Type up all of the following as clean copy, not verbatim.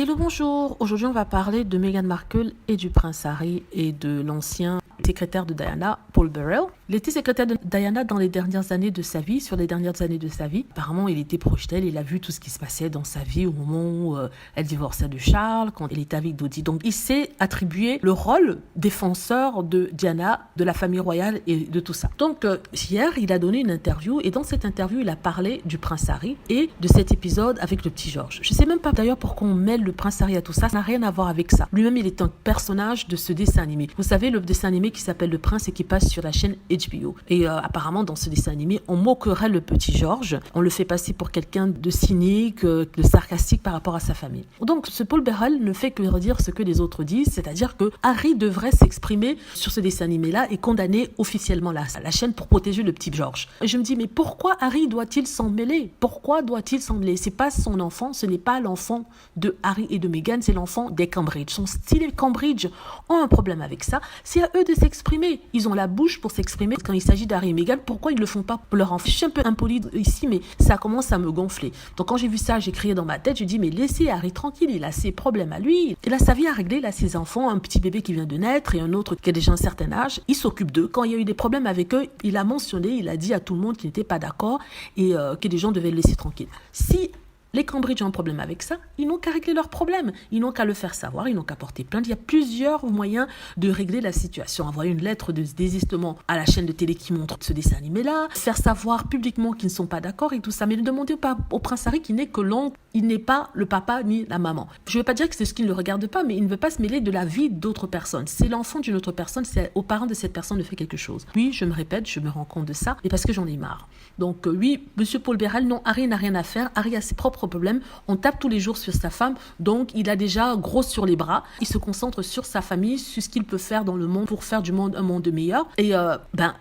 Hello, bonjour. Aujourd'hui, on va parler de Meghan Markle et du prince Harry et de l'ancien secrétaire de Diana, Paul Burrell. Il était secrétaire de Diana dans les dernières années de sa vie, sur les dernières années de sa vie. Apparemment, il était proche d'elle, il a vu tout ce qui se passait dans sa vie au moment où elle divorçait de Charles, quand elle était avec Dodi. Donc, il s'est attribué le rôle défenseur de Diana, de la famille royale et de tout ça. Donc, hier, il a donné une interview et dans cette interview, il a parlé du prince Harry et de cet épisode avec le petit George. Je ne sais même pas d'ailleurs pourquoi on mêle le prince Harry à tout ça, ça n'a rien à voir avec ça. Lui-même, il est un personnage de ce dessin animé. Vous savez, le dessin animé qui s'appelle Le Prince et qui passe sur la chaîne HBO. Et apparemment, dans ce dessin animé, on moquerait le petit George. On le fait passer pour quelqu'un de cynique, de sarcastique par rapport à sa famille. Donc, ce Paul Burrell ne fait que redire ce que les autres disent, c'est-à-dire que Harry devrait s'exprimer sur ce dessin animé-là et condamner officiellement la chaîne pour protéger le petit George. Et je me dis, mais pourquoi Harry doit-il s'en mêler? Pourquoi doit-il s'en mêler? C'est pas son enfant, ce n'est pas l'enfant de Harry et de Meghan, c'est l'enfant des Cambridge. Son style et Cambridge ont un problème avec ça. C'est à eux de s'exprimer. Ils ont la bouche pour s'exprimer. Quand il s'agit d'Harry et Meghan, pourquoi ils ne le font pas pour leur enfant? Je suis un peu impoli ici, mais ça commence à me gonfler. Donc quand j'ai vu ça, j'ai crié dans ma tête, j'ai dit, mais laissez Harry tranquille, il a ses problèmes à lui. Il a sa vie à régler, il a ses enfants, un petit bébé qui vient de naître et un autre qui a déjà un certain âge. Il s'occupe d'eux. Quand il y a eu des problèmes avec eux, il a mentionné, il a dit à tout le monde qu'il n'était pas d'accord et que les gens devaient le laisser tranquille. Si les Cambridge ont un problème avec ça, ils n'ont qu'à régler leurs problèmes. Ils n'ont qu'à le faire savoir, ils n'ont qu'à porter plainte. Il y a plusieurs moyens de régler la situation. Envoyer une lettre de désistement à la chaîne de télé qui montre ce dessin animé-là, faire savoir publiquement qu'ils ne sont pas d'accord et tout ça. Mais ne demandez pas au prince Harry qui n'est que l'oncle, il n'est pas le papa ni la maman. Je ne veux pas dire que c'est ce qui ne le regarde pas, mais il ne veut pas se mêler de la vie d'autres personnes. C'est l'enfant d'une autre personne, c'est aux parents de cette personne de faire quelque chose. Oui, je me répète, je me rends compte de ça, mais parce que j'en ai marre. Donc oui, monsieur Paul Burrell, non, Harry n'a rien à faire. Harry a ses propres problèmes. On tape tous les jours sur sa femme, donc il a déjà gros sur les bras. Il se concentre sur sa famille, sur ce qu'il peut faire dans le monde pour faire du monde un monde meilleur. Et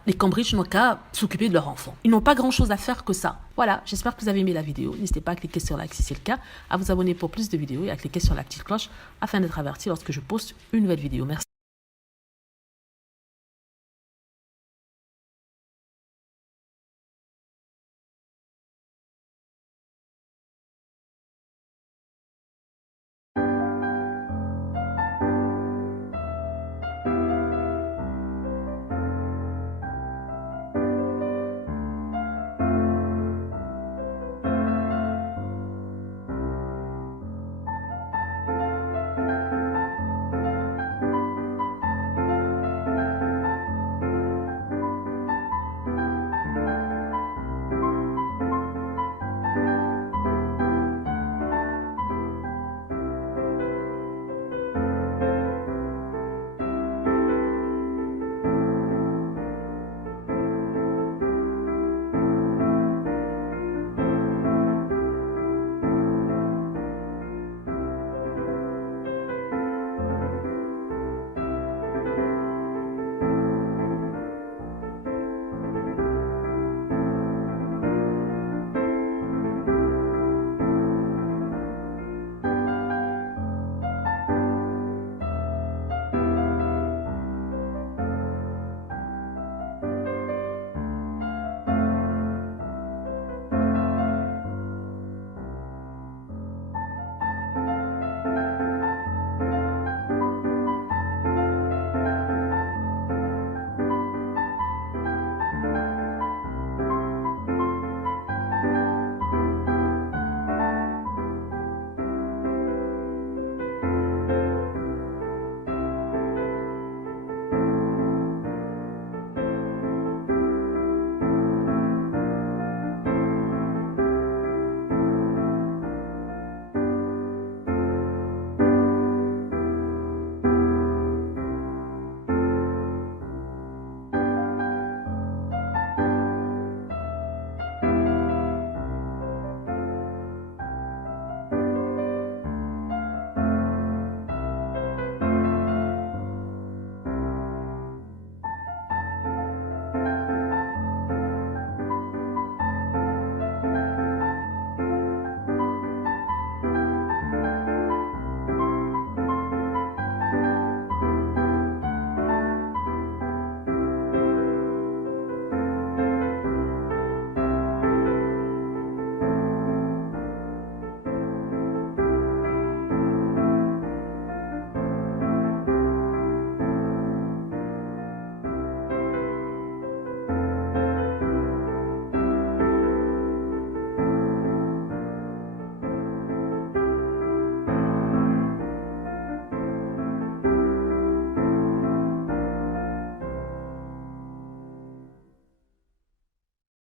les Cambridge n'ont qu'à s'occuper de leur enfant. Ils n'ont pas grand-chose à faire que ça. Voilà, j'espère que vous avez aimé la vidéo. N'hésitez pas à cliquer sur like si c'est le cas, à vous abonner pour plus de vidéos et à cliquer sur la petite cloche afin d'être averti lorsque je poste une nouvelle vidéo. Merci.